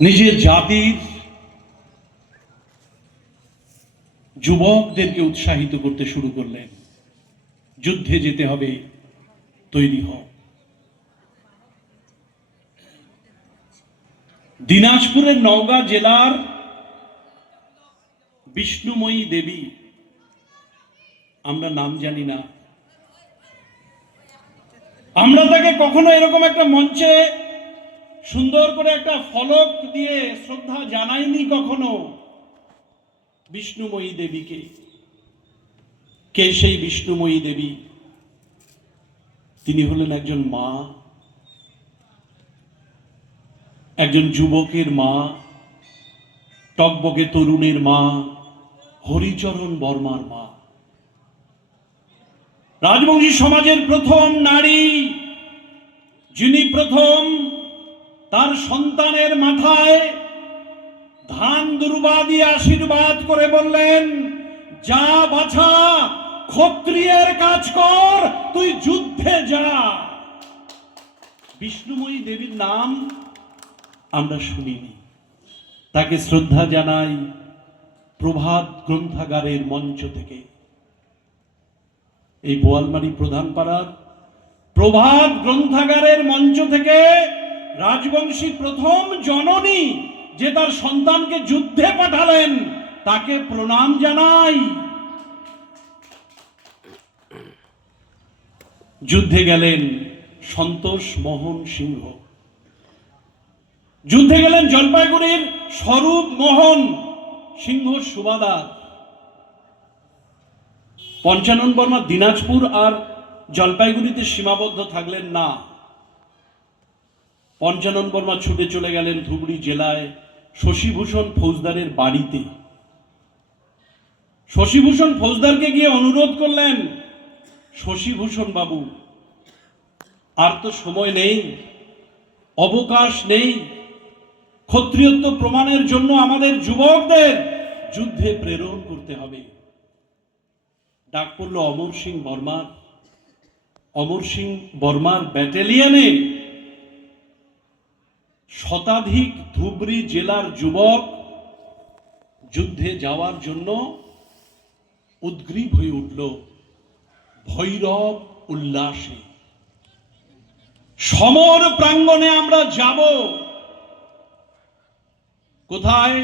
নিজের জাতির যুবকদেরকে উৎসাহিত করতে শুরু করলেন, যুদ্ধে যেতে হবে, তৈরি হও। দিনাজপুরের নওগাঁ জেলার বিষ্ণুময়ী দেবী, আমরা নাম জানি না, আমরা তাকে কখনো এরকম একটা মঞ্চে সুন্দর করে একটা ফলক দিয়ে শ্রদ্ধা জানাইনি কখনো। বিষ্ণুময়ী দেবীকে, কে সেই বিষ্ণুময়ী দেবী? তিনি হলেন একজন মা, একজন যুবকের মা, টকবকে তরুণের মা, হরিচরণ বর্মার মা, রাজবংশী সমাজের প্রথম নারী, যিনি প্রথম তার সন্তানের মাথায় ধান দুর্বা দিয়ে আশীর্বাদ করে বললেন, যা বাছা, ক্ষত্রিয়ের কাজ কর, তুই যুদ্ধে যা। বিষ্ণুময়ী দেবীর নাম আমরা শুনিনি, তাকে শ্রদ্ধা জানাই প্রভাত গ্রন্থাগারের মঞ্চ থেকে। এই বোয়ালমারী প্রধান পাড়ার প্রভাত গ্রন্থাগারের মঞ্চ থেকে রাজবংশী প্রথম জননী যে তার সন্তানকে যুদ্ধে পাঠালেন, তাকে প্রণাম জানাই। যুদ্ধে গেলেন সন্তোষ মোহন সিংহ, যুদ্ধে গেলেন জলপাইগুড়ির স্বরূপ মোহন সিংহ সুবাদার। পঞ্চানন বর্মা দিনাজপুর আর জলপাইগুড়িতে সীমাবদ্ধ থাকলেন না। পঞ্চানন বর্মা ছুটে চলে গেলেন ধুবড়ি জেলায় শশীভূষণ ফৌজদারের বাড়িতে। শশীভূষণ ফৌজদারকে গিয়ে অনুরোধ করলেন, শশীভূষণ বাবু, আর তো সময় নেই, অবকাশ নেই, ক্ষত্রিয়ত্ব প্রমাণের জন্য আমাদের যুবকদের যুদ্ধে প্রেরণ করতে হবে। ডাক পড়ল অমর সিং বর্মার। অমর সিং বর্মার ব্যাটালিয়নে শতাধিক ধুবড়ি জেলার যুবক যুদ্ধে যাওয়ার জন্য উদ্গ্রীব হয়ে উঠল ভৈরব উল্লাসে। সমর প্রাঙ্গণে আমরা যাব। কোথায়?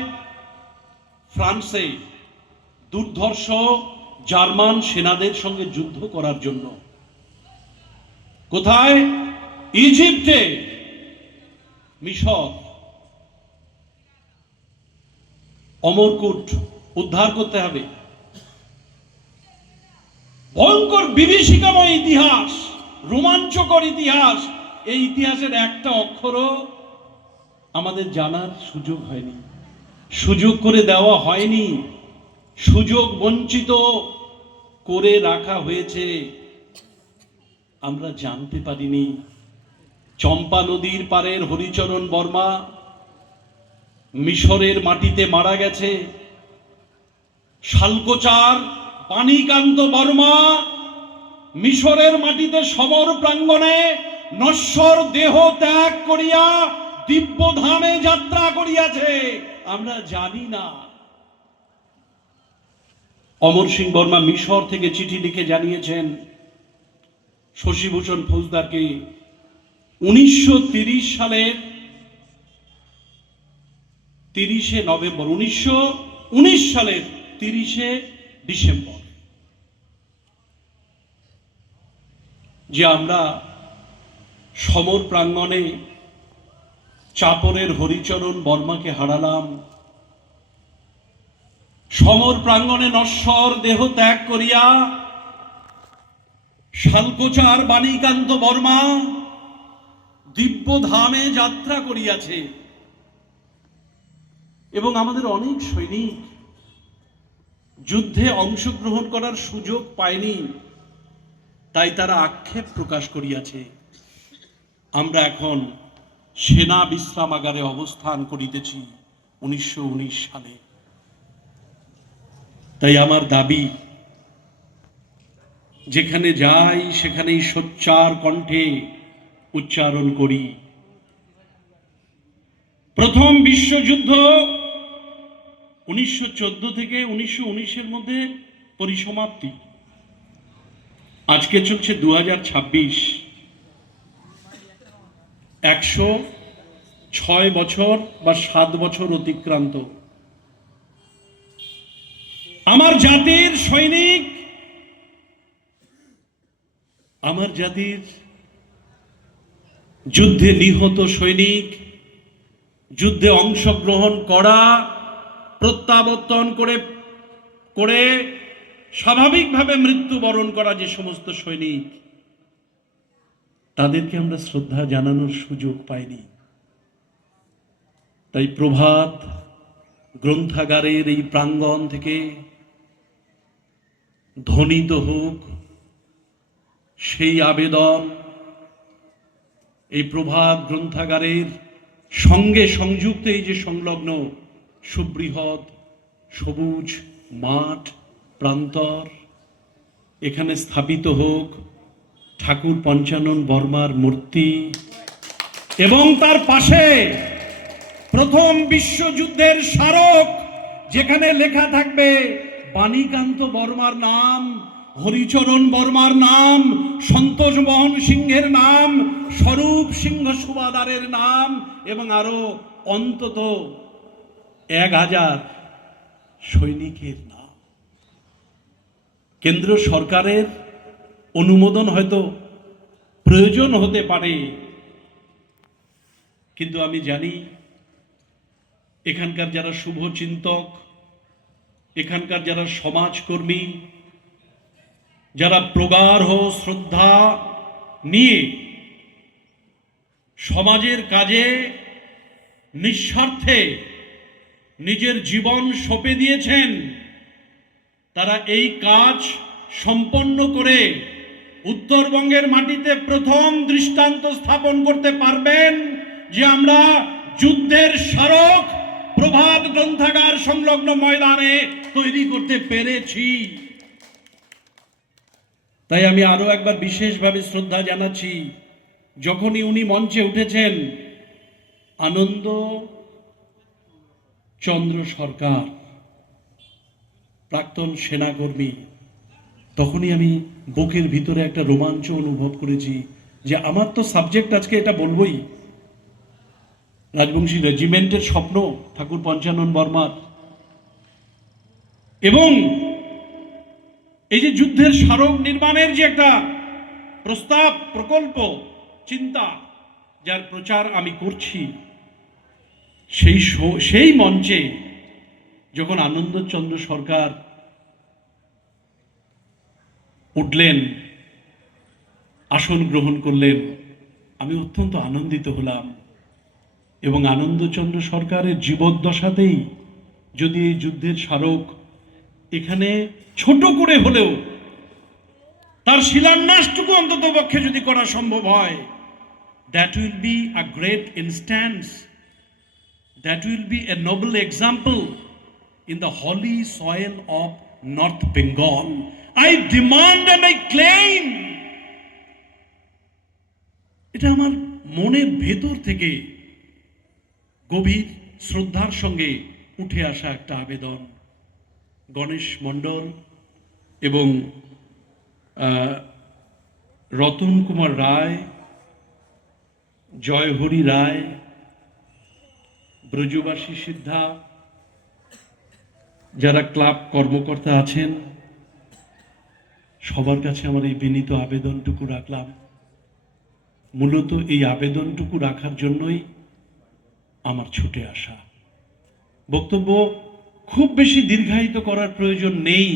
ফ্রান্সে দুর্ধর্ষ জার্মান সেনাদের সঙ্গে যুদ্ধ করার জন্য। কোথায়? ইজিপ্টে, মিশর। অমরকোট উদ্ধার করতে হবে। ভয়ঙ্কর বিভীষিকাময় ইতিহাস, রোমাঞ্চকর ইতিহাস। এই ইতিহাসের একটা অক্ষরও আমাদের জানার সুযোগ হয়নি, সুযোগ করে দেওয়া হয়নি, সুযোগ বঞ্চিত করে রাখা হয়েছে, আমরা জানতে পারিনি। চম্পা নদীর পারের হরিচরণ বর্মা মিশরের মাটিতে মারা গেছে। শালকোচার পানিকান্ত বর্মা মিশরের মাটিতে সমর প্রাঙ্গণে নশ্বর দেহ ত্যাগ করিয়া দিব্যধামে যাত্রা করিয়াছে, আমরা জানি না। অমর সিং বর্মা মিশর থেকে চিঠি লিখে জানিয়েছেন শশীভূষণ ফৌজদারকে 1930 সালের 30শে নভেম্বর, 1919 সালের 30শে ডিসেম্বর, যে আমরা সমর প্রাঙ্গণে চাপরের হরিচরণ বর্মাকে হারালাম। সমর প্রাঙ্গণে নশ্বর দেহ ত্যাগ করিয়া শালকোচার বাণীকান্ত বর্মা দিব্যধামে যাত্রা করিয়াছে। এবং আমাদের অনেক সৈনিক যুদ্ধে অংশগ্রহণ করার সুযোগ পায়নি, তাই তারা আক্ষেপ প্রকাশ করিয়াছে। আমরা এখন সেনা বিশ্রামাগারে অবস্থান করিতেছি 1919 সালে। তাই আমার দাবি, যেখানে যাই সেখানেই সোচ্চার কণ্ঠে উচ্চারণ করি, প্রথম বিশ্বযুদ্ধ 1914 থেকে 1919-এর মধ্যে পরিসমাপ্তি। আজকে চলছে 2026, 106 বছর বা 7 বছর অতিক্রান্ত। আমার জাতির সৈনিক, আমার জাতির যুদ্ধে নিহত সৈনিক, যুদ্ধে অংশগ্রহণ করা, প্রত্যাবর্তন করে স্বাভাবিকভাবে মৃত্যুবরণ করা যে সমস্ত সৈনিক, তাদেরকে আমরা শ্রদ্ধা জানানোর সুযোগ পাইনি। তাই প্রভাত গ্রন্থাগারের এই প্রাঙ্গণ থেকে ধ্বনিত হোক সেই আবেদন, এই প্রভাত গ্রন্থাগারের সঙ্গে সংযুক্ত এই যে সংলগ্ন সুবৃহৎ সবুজ মাঠ প্রান্তর, এখানে স্থাপিত হোক ঠাকুর পঞ্চানন বর্মার মূর্তি, এবং তার পাশে প্রথম বিশ্বযুদ্ধের স্মারক, যেখানে লেখা থাকবে বাণীকান্ত বর্মার নাম, হরিচরণ বর্মার নাম, সন্তোষ মোহন সিংহের নাম, স্বরূপ সিংহ সুবাদারের নাম, এবং আরো অন্তত 1000 সৈনিকের নাম। কেন্দ্র সরকারের অনুমোদন হয়তো প্রয়োজন হতে পারে, কিন্তু আমি জানি এখানকার যারা শুভচিন্তক, এখানকার যারা সমাজকর্মী, যারা প্রগাঢ় শ্রদ্ধা নিয়ে সমাজের কাজে নিঃস্বার্থে নিজের জীবন সঁপে দিয়েছেন, তারা এই কাজ সম্পন্ন করে উত্তরবঙ্গের মাটিতে প্রথম দৃষ্টান্ত স্থাপন করতে পারবেন যে আমরা যুদ্ধের স্মারক প্রভাত গ্রন্থাগার সংলগ্ন ময়দানে তৈরি করতে পেরেছি। তাই আমি আরো একবার বিশেষভাবে শ্রদ্ধা জানাচ্ছি, যখনই উনি মঞ্চে উঠেছেন, আনন্দ চন্দ্র সরকার, প্রাক্তন সেনাকর্মী, তখনই আমি বুকের ভিতরে একটা রোমাঞ্চ অনুভব করেছি যে আমার তো সাবজেক্ট আজকে এটা বলবোই, রাজবংশী রেজিমেন্টের স্বপ্ন ঠাকুর পঞ্চানন বর্মার, এবং এই যে যুদ্ধের স্মারক নির্মাণের যে একটা প্রস্তাব, প্রকল্প, চিন্তা, যার প্রচার আমি করছি, সেই মঞ্চে যখন আনন্দচন্দ্র সরকার উঠলেন, আসন গ্রহণ করলেন, আমি অত্যন্ত আনন্দিত হলাম। এবং আনন্দচন্দ্র সরকারের জীবদ্দশাতেই যদি এই যুদ্ধের স্মারক এখানে ছোট করে হলেও তার শিলান্যাসটুকু অন্তত পক্ষে যদি করা সম্ভব হয়, that will be a great instance, that will be a noble example in the holy soil of North Bengal. I demand and I claim, এটা আমার মনের ভেতর থেকে গভীর শ্রদ্ধার সঙ্গে উঠে আসা একটা আবেদন। গণেশ মণ্ডল এবং রতন কুমার রায়, জয়হরি রায়, ব্রজবাসী সিদ্ধা, যারা ক্লাব কর্মকর্তা আছেন, সবার কাছে আমার এই বিনীত আবেদনটুকু রাখলাম। মূলত এই আবেদনটুকু রাখার জন্যই আমার ছুটে আসা। বক্তব্য খুব বেশি দীর্ঘায়িত করার প্রয়োজন নেই।